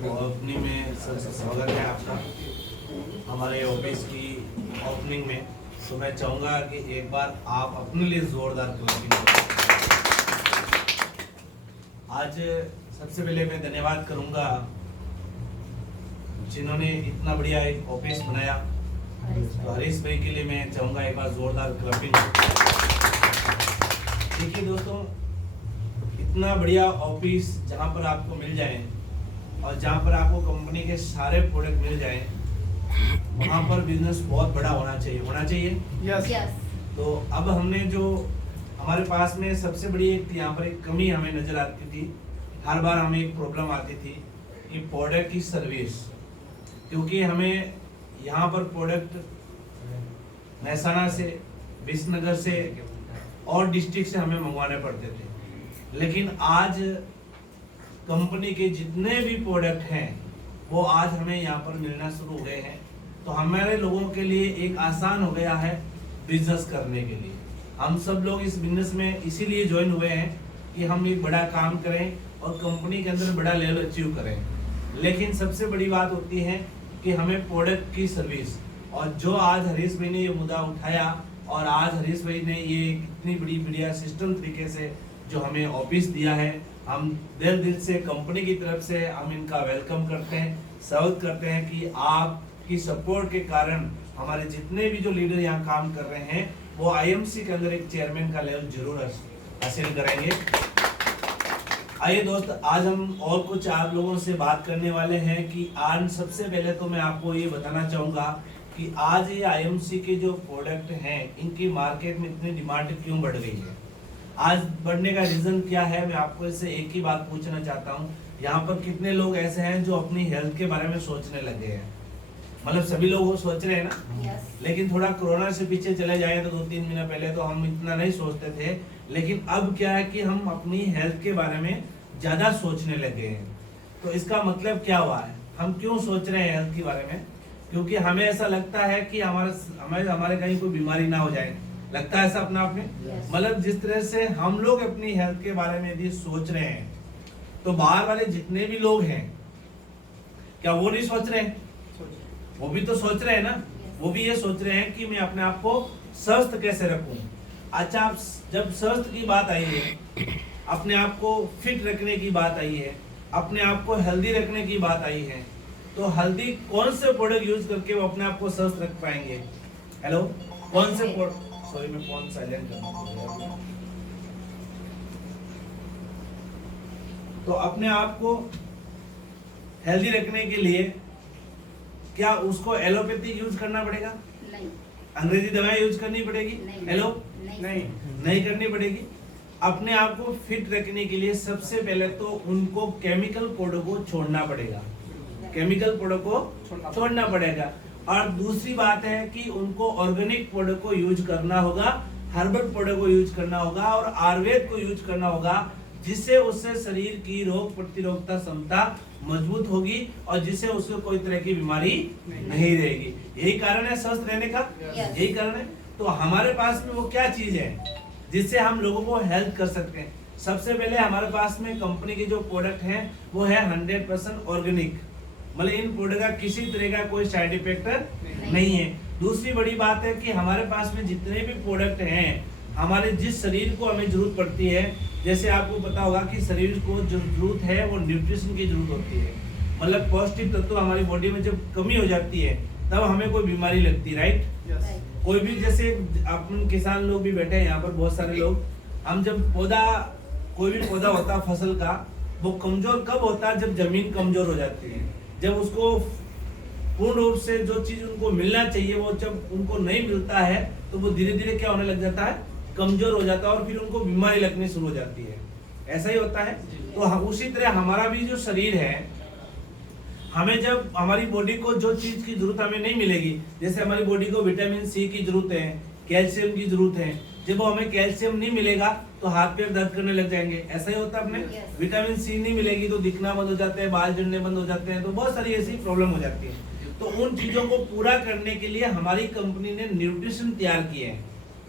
Opening में सबसे स्वागत है आपका हमारे ऑफिस की ओपनिंग में। तो मैं चाहूँगा कि एक बार आप अपने लिए जोरदार क्लैपिंग करें। आज सबसे पहले मैं धन्यवाद करूँगा जिन्होंने इतना बढ़िया एक ऑफिस बनाया। तो हरीश भाई के लिए मैं चाहूँगा एक बार जोरदार क्लैपिंग। देखिए दोस्तों, इतना बढ़िया ऑफिस जहाँ पर आपको मिल जाए और जहाँ पर आपको कंपनी के सारे प्रोडक्ट मिल जाएं, वहाँ पर बिजनेस बहुत बड़ा होना चाहिए। यस। तो अब हमने जो हमारे पास में सबसे बड़ी एक यहाँ पर एक कमी हमें नजर आती थी, हर बार हमें एक प्रॉब्लम आती थी कि प्रोडक्ट की सर्विस, क्योंकि हमें यहाँ पर प्रोडक्ट महसाना से, विसनगर से और डिस्ट्रिक्ट से हमें मंगवाने पड़ते थे। लेकिन आज कंपनी के जितने भी प्रोडक्ट हैं वो आज हमें यहाँ पर मिलना शुरू हो गए हैं। तो हमारे लोगों के लिए एक आसान हो गया है बिजनेस करने के लिए। हम सब लोग इस बिजनेस में इसीलिए ज्वाइन हुए हैं कि हम एक बड़ा काम करें और कंपनी के अंदर बड़ा लेवल अचीव करें। लेकिन सबसे बड़ी बात होती है कि हमें प्रोडक्ट की सर्विस, और जो आज हरीश भाई ने ये मुद्दा उठाया और आज हरीश भाई ने ये इतनी बड़ी बढ़िया सिस्टम तरीके से जो हमें ऑफिस दिया है, हम दिल से कंपनी की तरफ से हम इनका वेलकम करते हैं, स्वागत करते हैं कि आपकी सपोर्ट के कारण हमारे जितने भी जो लीडर यहाँ काम कर रहे हैं वो आईएमसी के अंदर एक चेयरमैन का लेवल जरूर हासिल करेंगे। आइए दोस्त, आज हम और कुछ आप लोगों से बात करने वाले हैं कि आज सबसे पहले तो मैं आपको ये बताना चाहूँगा कि आज ये आईएमसी के जो प्रोडक्ट हैं इनकी मार्केट में इतनी डिमांड क्यों बढ़ गई है। आज बढ़ने का रीजन क्या है, मैं आपको इससे एक ही बात पूछना चाहता हूँ। यहाँ पर कितने लोग ऐसे हैं जो अपनी हेल्थ के बारे में सोचने लगे हैं? मतलब सभी लोग वो सोच रहे हैं ना। yes. लेकिन थोड़ा कोरोना से पीछे चले जाए तो 2-3 महीने पहले तो हम इतना नहीं सोचते थे, लेकिन अब क्या है कि हम अपनी हेल्थ के बारे में ज्यादा सोचने लगे हैं। तो इसका मतलब क्या हुआ है, हम क्यों सोच रहे हैं हेल्थ के बारे में? क्योंकि हमें ऐसा लगता है कि हमारे कहीं कोई बीमारी ना हो जाए, लगता है ऐसा अपना आप में। मतलब जिस तरह से हम लोग अपनी हेल्थ के बारे में यदि सोच रहे हैं तो बाहर वाले जितने भी लोग हैं क्या वो नहीं सोच रहे हैं? वो भी तो सोच रहे हैं ना। वो भी ये सोच रहे हैं कि मैं अपने आप को स्वस्थ कैसे रखूं। अच्छा, आप जब स्वस्थ की बात आई है, अपने आप को फिट रखने की बात आई है, अपने आप को हेल्दी रखने की बात आई है, तो हेल्दी कौन से प्रोडक्ट यूज करके वो अपने आप को स्वस्थ रख पाएंगे? हेलो, कौन से प्रोडक्ट? सॉरी, मैं फोन साइलेंट करना। तो अपने आप को हेल्दी रखने के लिए क्या उसको एलोपैथी यूज करना पड़ेगा? नहीं। अंग्रेजी दवाएं यूज करनी पड़ेगी? हेलो, नहीं करनी पड़ेगी। अपने आप को फिट रखने के लिए सबसे पहले तो उनको केमिकल प्रोडक्ट को छोड़ना पड़ेगा। केमिकल प्रोडक्ट को छोड़ना पड़ेगा। और दूसरी बात है कि उनको ऑर्गेनिक प्रोडक्ट को यूज करना होगा, हर्बल प्रोडक्ट को यूज करना होगा और आयुर्वेद को यूज करना होगा, जिससे उससे शरीर की रोग प्रतिरोधकता क्षमता मजबूत होगी और जिससे उसको कोई तरह की बीमारी नहीं रहेगी। यही कारण है स्वस्थ रहने का। यही कारण है। तो हमारे पास में वो क्या चीज है जिससे हम लोगों को हेल्प कर सकते हैं? सबसे पहले हमारे पास में कंपनी के जो प्रोडक्ट हैं वो है 100% ऑर्गेनिक। मतलब इन प्रोडक्ट का किसी तरह का कोई साइड इफेक्ट नहीं है। दूसरी बड़ी बात है कि हमारे पास में जितने भी प्रोडक्ट हैं, हमारे जिस शरीर को हमें जरूरत पड़ती है, जैसे आपको पता होगा कि शरीर को जो जरूरत है वो न्यूट्रिशन की जरूरत होती है। मतलब पौष्टिक तत्व हमारी बॉडी में जब कमी हो जाती है तब हमें कोई बीमारी लगती है, राइट? कोई भी, जैसे अपन किसान लोग भी बैठे हैं यहाँ पर बहुत सारे लोग, हम जब कोई भी पौधा होता है फसल का, वो कमजोर कब होता है? जब जमीन कमजोर हो जाती है, जब उसको पूर्ण रूप से जो चीज उनको मिलना चाहिए वो जब उनको नहीं मिलता है तो वो धीरे धीरे क्या होने लग जाता है? कमजोर हो जाता है और फिर उनको बीमारी लगनी शुरू हो जाती है। ऐसा ही होता है। तो उसी तरह हमारा भी जो शरीर है, हमें जब हमारी बॉडी को जो चीज की जरूरत हमें नहीं मिलेगी, जैसे हमारी बॉडी को विटामिन सी की जरूरत है, कैल्शियम की जरूरत है, जब वो हमें कैल्शियम नहीं मिलेगा तो हाथ पैर दर्द करने लग जाएंगे। ऐसा ही होता है अपने। विटामिन सी नहीं मिलेगी तो दिखना बंद हो जाते हैं, बाल झड़ने बंद हो जाते हैं, तो बहुत सारी ऐसी प्रॉब्लम हो जाती है। तो उन चीजों को पूरा करने के लिए हमारी कंपनी ने न्यूट्रिशन तैयार किए हैं,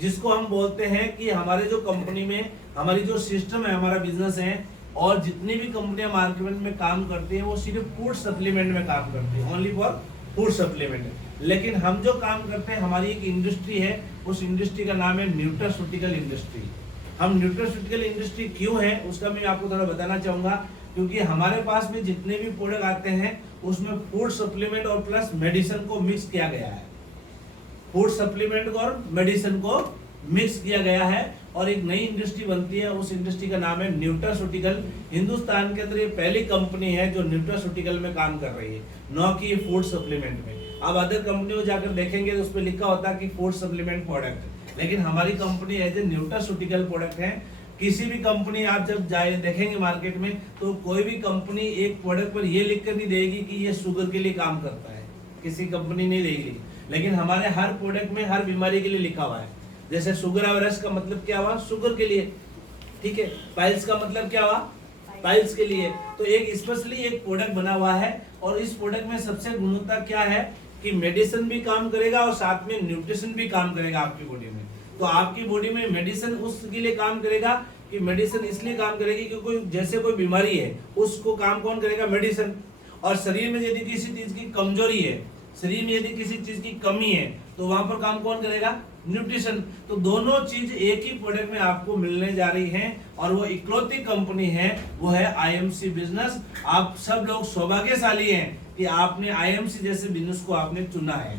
जिसको हम बोलते हैं कि हमारे जो कंपनी में हमारी जो सिस्टम है, हमारा बिजनेस है, और जितनी भी कंपनियां मार्केट में काम करती हैं वो सिर्फ फूड सप्लीमेंट में काम करती है, ओनली फॉर फूड सप्लीमेंट। लेकिन हम जो काम करते हैं, हमारी एक इंडस्ट्री है, उस इंडस्ट्री का नाम है न्यूट्रास्यूटिकल इंडस्ट्री। हम न्यूट्रास्यूटिकल इंडस्ट्री क्यों है उसका मैं आपको थोड़ा बताना चाहूंगा, क्योंकि हमारे पास में जितने भी प्रोडक्ट आते हैं उसमें फूड सप्लीमेंट और प्लस मेडिसिन को मिक्स किया गया है। फूड सप्लीमेंट और मेडिसिन को मिक्स किया गया है और एक नई इंडस्ट्री बनती है, उस इंडस्ट्री का नाम है न्यूट्रास्यूटिकल। हिंदुस्तान के अंदर ये पहली कंपनी है जो न्यूट्रास्यूटिकल में काम कर रही है, न कि फूड सप्लीमेंट में। अब अदर कंपनी को जाकर देखेंगे तो उस पर लिखा होता है कि फूड सप्लीमेंट प्रोडक्ट, लेकिन हमारी company as a nutraceutical product है। किसी भी कंपनी आप जब जाए देखेंगे मार्केट में तो कोई भी कंपनी एक प्रोडक्ट पर ये लिख कर नहीं देगी कि ये शुगर के लिए काम करता है, किसी कंपनी नहीं देगी। लेकिन हमारे हर प्रोडक्ट में हर बीमारी के लिए लिखा हुआ है। जैसे शुगर अवेरेज का मतलब क्या हुआ, शुगर के लिए, ठीक है। पाइल्स का मतलब क्या हुआ, पाइल्स के लिए। तो एक स्पेशली एक प्रोडक्ट बना हुआ है और इस प्रोडक्ट में सबसे गुणवत्ता क्या है कि मेडिसिन भी काम करेगा और साथ में न्यूट्रिशन भी काम करेगा आपकी बॉडी में। तो आपकी बॉडी में मेडिसिन उसके लिए काम करेगा कि मेडिसिन इसलिए काम करेगी क्योंकि जैसे कोई बीमारी है उसको काम कौन करेगा, मेडिसिन। और शरीर में यदि किसी चीज की कमजोरी है, शरीर में यदि किसी चीज की कमी है तो वहां पर काम कौन करेगा, न्यूट्रिशन। तो दोनों चीज एक ही प्रोडक्ट में आपको मिलने जा रही हैं और वो इकलौती कंपनी है, वो है आईएमसी बिजनेस। आप सब लोग सौभाग्यशाली हैं कि आपने आईएमसी जैसे बिजनेस को आपने चुना है।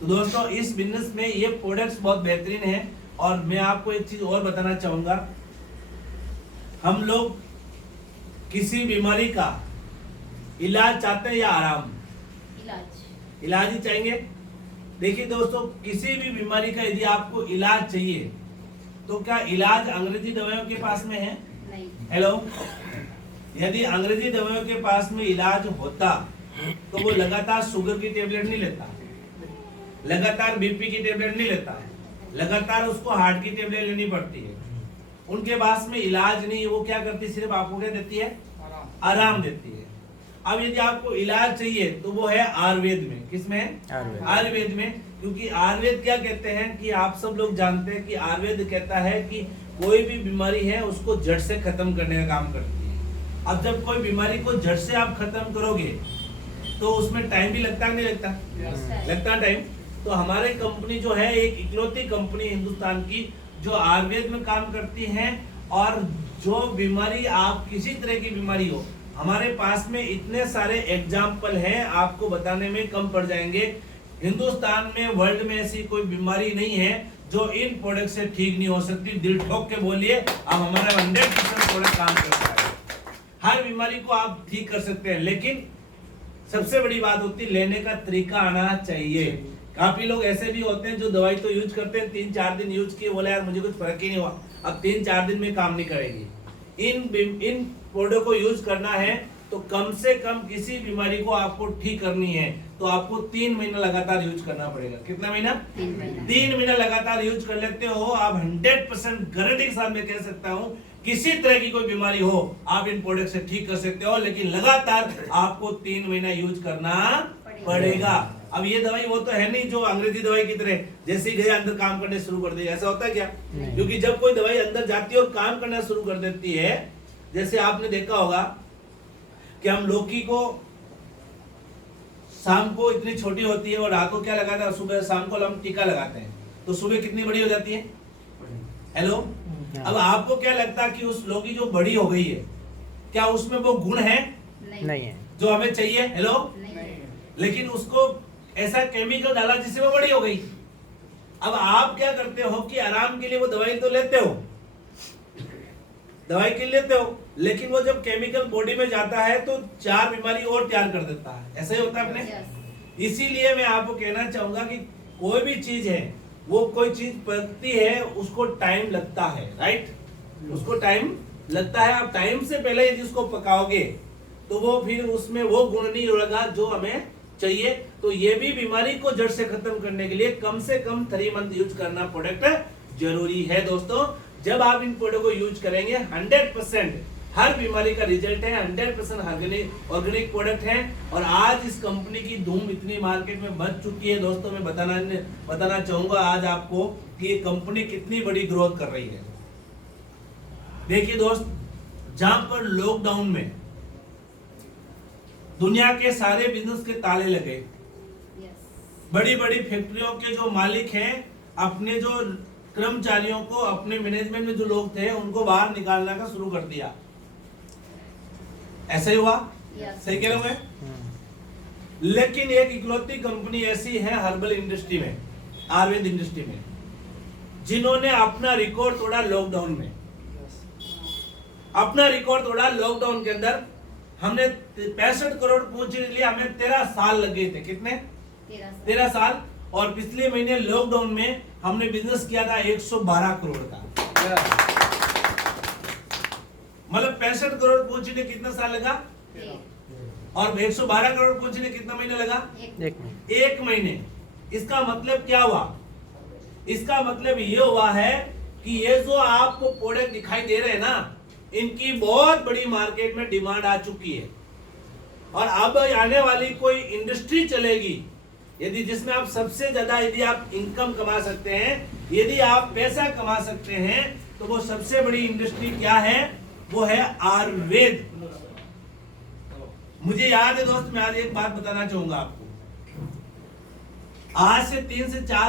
तो दोस्तों इस बिजनेस में ये प्रोडक्ट्स बहुत बेहतरीन है। और मैं आपको एक चीज और बताना चाहूंगा, हम लोग किसी बीमारी का इलाज चाहते हैं या आराम, इलाज ही चाहेंगे। देखिए दोस्तों, किसी भी बीमारी का यदि आपको इलाज चाहिए तो क्या इलाज अंग्रेजी दवाइयों के पास में है, नहीं। हेलो, यदि अंग्रेजी दवाइयों के पास में इलाज होता तो वो लगातार शुगर की टेबलेट नहीं लेता, लगातार बीपी की टेबलेट नहीं लेता, लगातार उसको हार्ट की टेबलेट लेनी पड़ती है। उनके पास में इलाज नहीं, वो क्या करती है, सिर्फ आपको क्या देती है, आराम देती है। अब यदि आपको इलाज चाहिए तो वो है आयुर्वेद में। किसमें है, आयुर्वेद में। क्योंकि आयुर्वेद क्या कहते हैं कि आप सब लोग जानते हैं कि आयुर्वेद कहता है कि कोई भी बीमारी है उसको जड़ से खत्म करने का काम करती है। अब जब कोई बीमारी को जड़ से आप खत्म करोगे तो उसमें टाइम भी लगता है, नहीं लगता, लगता टाइम। तो हमारी कंपनी जो है एक इकलौती कंपनी हिंदुस्तान की जो आयुर्वेद में काम करती है। और जो बीमारी आप किसी तरह की बीमारी हो, हमारे पास में इतने सारे एग्जाम्पल हैं, आपको बताने में कम पड़ जाएंगे। हिंदुस्तान में, वर्ल्ड में ऐसी कोई बीमारी नहीं है जो इन प्रोडक्ट से ठीक नहीं हो सकती। दिल ठोक के बोलिए, अब हमारा 100% प्रोडक्ट काम करता है। हर बीमारी को आप ठीक कर सकते हैं, लेकिन सबसे बड़ी बात होती है लेने का तरीका आना चाहिए। काफी लोग ऐसे भी होते हैं जो दवाई तो यूज करते हैं, 3-4 दिन यूज किए, बोले यार मुझे कुछ फर्क ही नहीं हुआ, अब 3-4 दिन में काम नहीं करेगी। इन प्रोडक्ट को यूज करना है तो कम से कम किसी बीमारी को आपको ठीक करनी है तो आपको 3 महीना लगातार यूज करना पड़ेगा। कितना महीना, 3 महीना लगातार यूज कर लेते हो आप, 100% गारंटी के साथ मैं कह सकता हूँ किसी तरह की कोई बीमारी हो आप इन प्रोडक्ट से ठीक कर सकते हो। लेकिन लगातार आपको 3 महीना यूज करना पड़ेगा। अब ये दवाई वो तो है नहीं जो अंग्रेजी दवाई की तरह जैसे ही गया अंदर काम करने शुरू कर देगा, ऐसा होता है क्या? क्योंकि जब कोई दवाई अंदर जाती है और काम करना शुरू कर देती है, जैसे आपने देखा होगा कि हम लौकी को शाम को इतनी छोटी होती है और रात को क्या लगाते हैं, सुबह शाम को हम टीका लगाते हैं तो सुबह कितनी बड़ी हो जाती है। हेलो, अब आपको क्या लगता है कि उस लौकी जो बड़ी हो गई है क्या उसमें वो गुण है? नहीं है जो हमें चाहिए। हेलो, लेकिन उसको ऐसा केमिकल डाला जिससे वो बड़ी हो गई। अब आप क्या करते हो कि आराम के लिए वो दवाई तो लेते हो, दवाई के लिए लेते हो, लेकिन वो जब केमिकल बॉडी में जाता है तो 4 बीमारी और तैयार कर देता है। ऐसा ही होता है अपने। इसीलिए मैं आपको कहना चाहूंगा कि कोई भी चीज है, वो कोई चीज पकती है उसको टाइम लगता है, राइट, उसको टाइम लगता है। आप टाइम से पहले यदि उसको पकाओगे तो वो फिर उसमें वो गुण नहीं होगा जो हमें चाहिए। तो ये भी बीमारी को जड़ से खत्म करने के लिए कम से कम 3 मंथ यूज करना प्रोडक्ट जरूरी है। दोस्तों जब आप इन प्रोडक्ट को यूज करेंगे 100% हर बीमारी का रिजल्ट है, 100% ऑर्गेनिक प्रोडक्ट है। और आज इस कंपनी की धूम इतनी मार्केट में बढ़ चुकी है दोस्तों, मैं बताना चाहूंगा आज आपको कि ये कंपनी कितनी बड़ी ग्रोथ कर रही है। देखिए दोस्त, जहां पर लॉकडाउन में दुनिया के सारे बिजनेस के ताले लगे, बड़ी बड़ी फैक्ट्रियों के जो मालिक हैं अपने जो कर्मचारियों को, अपने मैनेजमेंट में जो लोग थे उनको बाहर निकालना का शुरू कर दिया। ऐसा ही हुआ, सही कह रहा हूं मैं? लेकिन एक इकलौती कंपनी ऐसी है हर्बल इंडस्ट्री में, आयुर्वेद इंडस्ट्री में, जिन्होंने अपना रिकॉर्ड तोड़ा लॉकडाउन में। अपना रिकॉर्ड तोड़ा लॉकडाउन के अंदर। हमने 65 करोड़ पहुंचने के लिए हमें 13 साल लगे थे। कितने? 13 साल। और पिछले महीने लॉकडाउन में हमने बिजनेस किया था 112 करोड़ का। मतलब 65 करोड़ पहुंचने कितना साल लगा? और 112 करोड़ पहुंचने कितना महीने लगा? एक महीने। इसका मतलब क्या हुआ? इसका मतलब ये हुआ है कि ये जो आपको प्रोडक्ट दिखाई दे रहे हैं ना, इनकी बहुत बड़ी मार्केट में डिमांड आ चुकी है। और अब आने वाली कोई इंडस्ट्री चलेगी यदि जिसमें आप सबसे ज्यादा यदि आप इनकम कमा सकते हैं, यदि आप पैसा कमा सकते हैं, तो वो सबसे बड़ी इंडस्ट्री क्या है? वो है आयुर्वेद। मुझे याद है दोस्त, मैं आज एक बात बताना चाहूंगा आपको। आज से 3 से 4